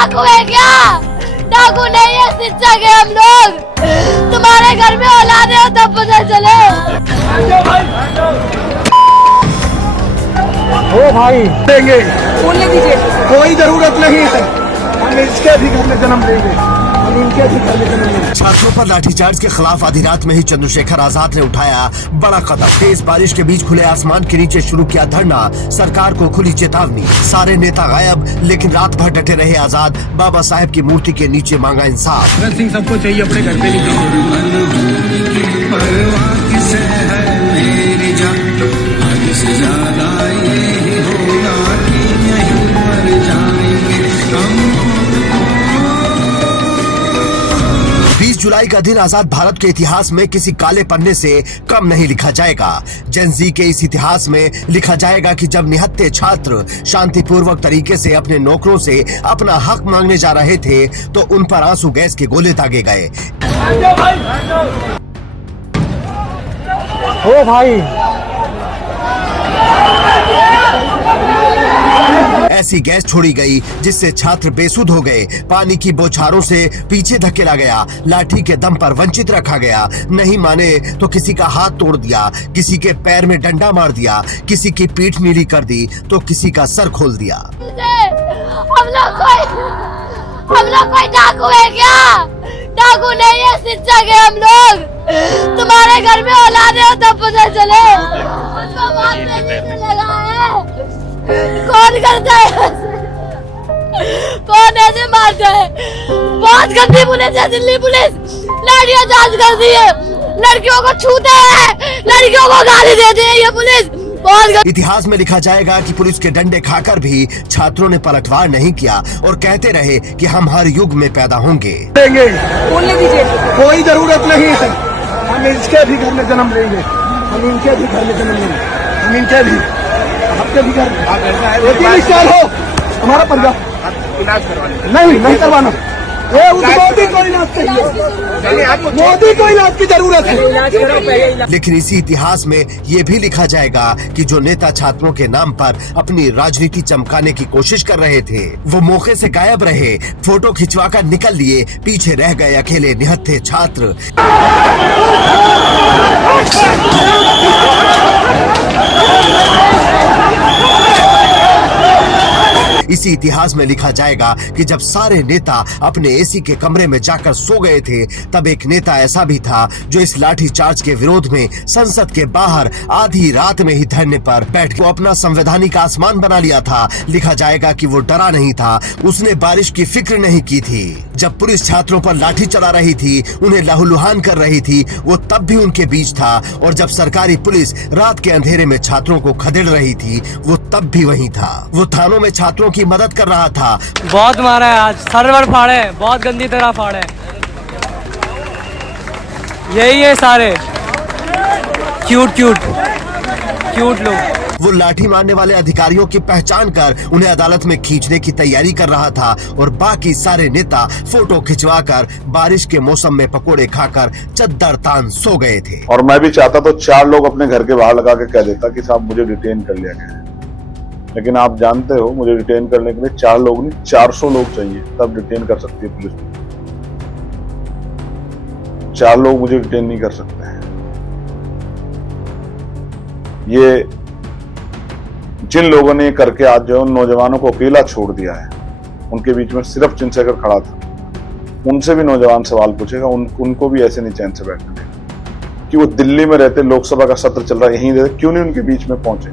डाकू है क्या? डाकू नहीं है, शिक्षक है हम लोग। तुम्हारे घर में औलाद है तब पता चले। ओ भाई देंगे, बोलने दीजिए। कोई जरूरत नहीं है, हम इसके अधिकार में जन्म देंगे, हम इनके अधिकार में जन्म देंगे। छात्रों पर लाठीचार्ज के खिलाफ आधी रात में ही चंद्रशेखर आजाद ने उठाया बड़ा कदम। तेज बारिश के बीच खुले आसमान के नीचे शुरू किया धरना, सरकार को खुली चेतावनी। सारे नेता गायब, लेकिन रात भर डटे रहे आजाद। बाबा साहेब की मूर्ति के नीचे मांगा इंसाफ। भगत सिंह सबको चाहिए अपने घर पे जुलाई का दिन आजाद भारत के इतिहास में किसी काले पन्ने से कम नहीं लिखा जाएगा। जेन ज़ी के इस इतिहास में लिखा जाएगा कि जब निहत्थे छात्र शांतिपूर्वक तरीके से अपने नौकरों से अपना हक मांगने जा रहे थे तो उन पर आंसू गैस के गोले दागे गए। ओ भाई ऐसी गैस छोड़ी गई जिससे छात्र बेसुध हो गए। पानी की बौछारों से पीछे धकेला गया, लाठी के दम पर वंचित रखा गया। नहीं माने तो किसी का हाथ तोड़ दिया, किसी के पैर में डंडा मार दिया, किसी की पीठ नीली कर दी तो किसी का सर खोल दिया। हम लोग कोई डाकू है क्या? डाकू नहीं है, शिक्षक है हम लोग। तुम्हारे घर में औलाद है तब पता चले। उनको बहुत तेजी से लगा है। कौन करता है? कौन ऐसे मारता है? बहुत गंदी पुलिस है दिल्ली पुलिस। लड़कियां जांच करती है, लड़कियों को छूते हैं, लड़कियों को गाली देते हैं ये पुलिस। इतिहास में लिखा जाएगा कि पुलिस के डंडे खाकर भी छात्रों ने पलटवार नहीं किया और कहते रहे कि हम हर युग में पैदा होंगे। देंगे, बोलने दीजिए। कोई जरूरत नहीं है, हम इसके अधिकार में जन्म देंगे, हम इनके अधिकार में जन्म देंगे, हम इनके अधिकार हो हमारा पंजाब नहीं करवाना। ये मोदी को इलाज चाहिए, मोदी को इलाज की जरूरत है। लेकिन इसी इतिहास में ये भी लिखा जाएगा कि जो नेता छात्रों के नाम पर अपनी राजनीति चमकाने की कोशिश कर रहे थे वो मौके से गायब रहे, फोटो खिंचवाकर निकल लिए, पीछे रह गए अकेले निहत्थे छात्र। इसी इतिहास में लिखा जाएगा कि जब सारे नेता अपने एसी के कमरे में जाकर सो गए थे तब एक नेता ऐसा भी था जो इस लाठी चार्ज के विरोध में संसद के बाहर आधी रात में ही धरने पर बैठ के अपना संवैधानिक आसमान बना लिया था। लिखा जाएगा कि वो डरा नहीं था, उसने बारिश की फिक्र नहीं की थी। जब पुलिस छात्रों पर लाठी चला रही थी, उन्हें लहूलुहान कर रही थी, वो तब भी उनके बीच था। और जब सरकारी पुलिस रात के अंधेरे में छात्रों को खदेड़ रही थी वो तब भी वहीं था। वो थानों में छात्रों की मदद कर रहा था। बहुत मारा है आज, सर्वर फाड़े, बहुत गंदी तरह फाड़े। यही है सारे क्यूट लोग। वो लाठी मारने वाले अधिकारियों की पहचान कर उन्हें अदालत में खींचने की तैयारी कर रहा था और बाकी सारे नेता फोटो खिंचवाकर बारिश के मौसम में पकोड़े खाकर चद्दर तान सो गए थे। और मैं भी चाहता तो 4 लोग अपने घर के बाहर लगा के कह देता कि साहब मुझे डिटेन कर लिया गया है, लेकिन आप जानते हो मुझे डिटेन करने के लिए 4 लोग नहीं 400 लोग चाहिए तब डिटेन कर सकती है पुलिस। 4 लोग मुझे डिटेन नहीं कर सकते हैं। ये जिन लोगों ने करके आज जो उन नौजवानों को अकेला छोड़ दिया है, उनके बीच में सिर्फ चंद्रशेखर खड़ा था, उनसे भी नौजवान सवाल पूछेगा, उनको भी ऐसे नहीं चैन से बैठने देगा कि वो दिल्ली में रहते, लोकसभा का सत्र चल रहा है यहीं रहते, क्यों नहीं उनके बीच में पहुंचे।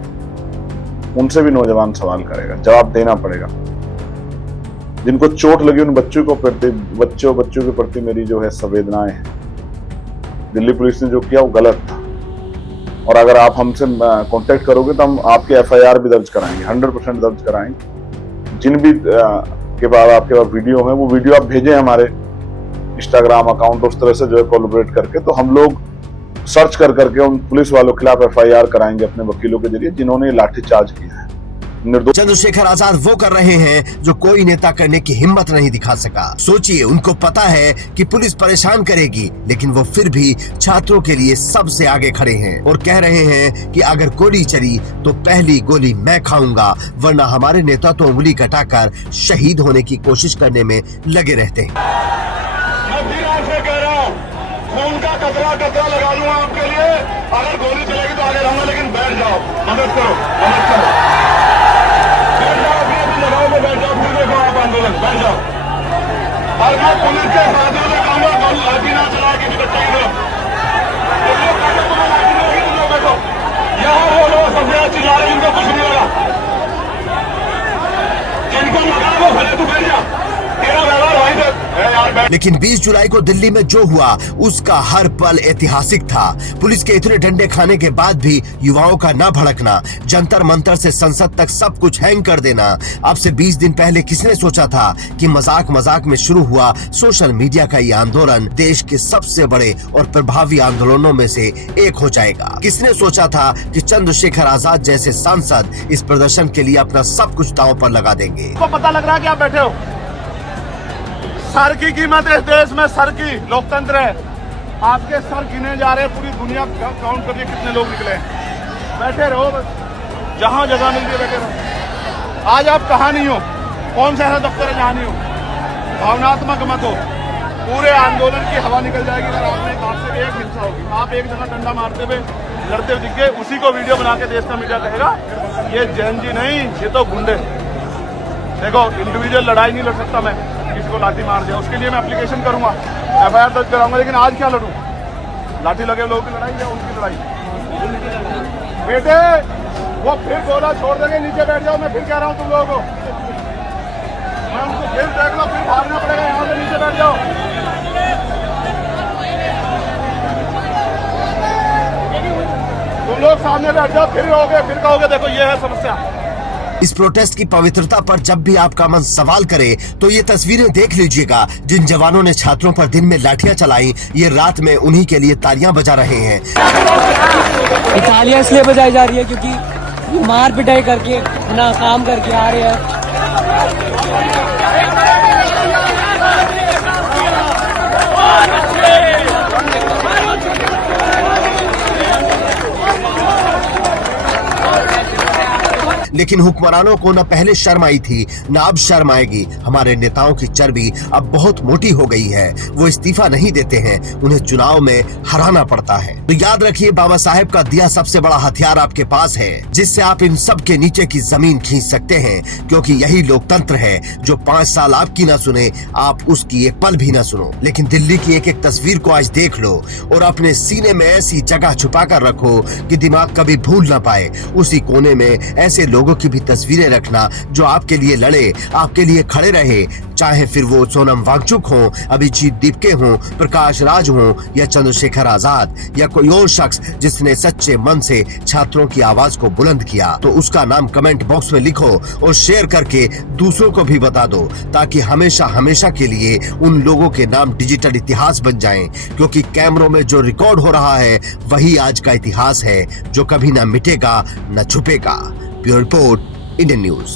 उनसे भी नौजवान सवाल करेगा, जवाब देना पड़ेगा। जिनको चोट लगी उन बच्चों के प्रति मेरी जो है संवेदनाएं हैं। दिल्ली पुलिस ने जो किया वो गलत था और अगर आप हमसे कांटेक्ट करोगे तो हम आपके एफआईआर भी दर्ज कराएंगे, 100% दर्ज कराएंगे। जिन भी के बाद आपके पास वीडियो है वो वीडियो आप भेजें हमारे इंस्टाग्राम अकाउंट, उस तरह से जो है कोलैबोरेट करके, तो हम लोग सर्च कर करके उन पुलिस वालों के खिलाफ एफआईआर कराएंगे अपने वकीलों के जरिए जिन्होंने लाठीचार्ज किया है। निर्दोष। चंद्रशेखर आजाद वो कर रहे हैं जो कोई नेता करने की हिम्मत नहीं दिखा सका। सोचिए, उनको पता है कि पुलिस परेशान करेगी, लेकिन वो फिर भी छात्रों के लिए सबसे आगे खड़े हैं और कह रहे हैं कि अगर गोली चली तो पहली गोली मैं खाऊंगा, वरना हमारे नेता तो उंगली कटाकर शहीद होने की कोशिश करने में लगे रहते हैं। मैं फिर आपसे कह रहा हूँ, खून का कतरा कतरा लगा लूंगा आपके लिए। अगर गोली चलेगी तो आगे रहूंगा, लेकिन बैठ जाओ, मदद करो, मदद करो, बैठ जाओ, अपनी लगाओ में बैठ जाओ, फिर देखो आप आंदोलन, बैठ जाओ। और मैं पुलिस के साथियों से कहूंगा, कल लाठी ना चला किसी बच्चे की तरफ। तुम लोग कहते हो तुम्हें लाठी नहीं लगी, तुम लोग बैठो। यहाँ वो लोग सबसे ज्यादा चिल्ला रहे हैं, उनको कुछ नहीं लगा। जिनको लगा वो भले तू बैठ जा, तेरा व्यवहार वहीं से यार बैठ। लेकिन 20 जुलाई को दिल्ली में जो हुआ उसका हर पल ऐतिहासिक था। पुलिस के इतने डंडे खाने के बाद भी युवाओं का ना भड़कना, जंतर मंतर से संसद तक सब कुछ हैंग कर देना। अब से 20 दिन पहले किसने सोचा था कि मजाक मजाक में शुरू हुआ सोशल मीडिया का ये आंदोलन देश के सबसे बड़े और प्रभावी आंदोलनों में से एक हो जाएगा? किसने सोचा था कि चंद्रशेखर आजाद जैसे सांसद इस प्रदर्शन के लिए अपना सब कुछ दांव पर लगा देंगे? को पता लग रहा है कि आप बैठे हो। सर की कीमत इस देश में, सर की लोकतंत्र है। आपके सर गिने जा रहे हैं, पूरी दुनिया काउंट करिए कितने लोग निकले हैं। बैठे रहो बस, जहां जगह मिलती है बैठे रहो। आज आप कहाँ नहीं हो, कौन सा ऐसा दफ्तर है जहाँ नहीं हो। भावनात्मक मत हो, पूरे आंदोलन की हवा निकल जाएगी अगर आपसे एक हिंसा होगी। आप एक जगह डंडा मारते हुए लड़ते हुए दिख गए, उसी को वीडियो बना के देश का मीडिया कहेगा ये जैन जी नहीं, ये तो गुंडे। देखो, इंडिविजुअल लड़ाई नहीं लड़ सकता मैं, किसी को लाठी मार दिया उसके लिए मैं एप्लीकेशन करूंगा, FIR दर्ज कराऊंगा। लेकिन आज क्या लड़ूं? लाठी लगे लोगों की लड़ाई या उनकी लड़ाई? बेटे, वो फिर गोला छोड़ देंगे, नीचे बैठ जाओ। मैं फिर कह रहा हूं तुम लोगों को, मैं उनको फिर देख लो, फिर भागना पड़ेगा, यहाँ से नीचे बैठ जाओ। तुम लोग सामने बैठ जाओ, फिर कहोगे देखो ये है समस्या। इस प्रोटेस्ट की पवित्रता पर जब भी आपका मन सवाल करे तो ये तस्वीरें देख लीजिएगा। जिन जवानों ने छात्रों पर दिन में लाठियां चलाई, ये रात में उन्हीं के लिए तालियां बजा रहे हैं। तालियां इसलिए बजाई जा रही है क्योंकि मार पिटाई करके ना काम करके आ रहे हैं। लेकिन हुक्मरानों को न पहले शर्म आई थी, न अब शर्म आएगी। हमारे नेताओं की चर्बी अब बहुत मोटी हो गई है। वो इस्तीफा नहीं देते हैं, उन्हें चुनाव में हराना पड़ता है। तो याद रखिए, बाबा साहेब का दिया सबसे बड़ा हथियार आपके पास है, जिससे आप इन सब के नीचे की जमीन खींच सकते हैं। क्योंकि यही लोकतंत्र है। जो 5 साल आपकी ना सुने, आप उसकी एक पल भी ना सुनो। लेकिन दिल्ली की एक एक तस्वीर को आज देख लो और अपने सीने में ऐसी जगह छुपा कर रखो कि दिमाग कभी भूल ना पाए। उसी कोने में ऐसे लोगों की भी तस्वीरें रखना जो आपके लिए लड़े, आपके लिए खड़े रहे। चाहे फिर वो सोनम वांगचुक हो, अभिजीत दीपके हो, प्रकाश राज हो या चंद्रशेखर आजाद या कोई और शख्स जिसने सच्चे मन से छात्रों की आवाज को बुलंद किया, तो उसका नाम कमेंट बॉक्स में लिखो और शेयर करके दूसरों को भी बता दो, ताकि हमेशा हमेशा के लिए उन लोगों के नाम डिजिटल इतिहास बन जाएं। क्योंकि कैमरों में जो रिकॉर्ड हो रहा है वही आज का इतिहास है, जो कभी ना मिटेगा न छुपेगा। Bureau report, Indian news.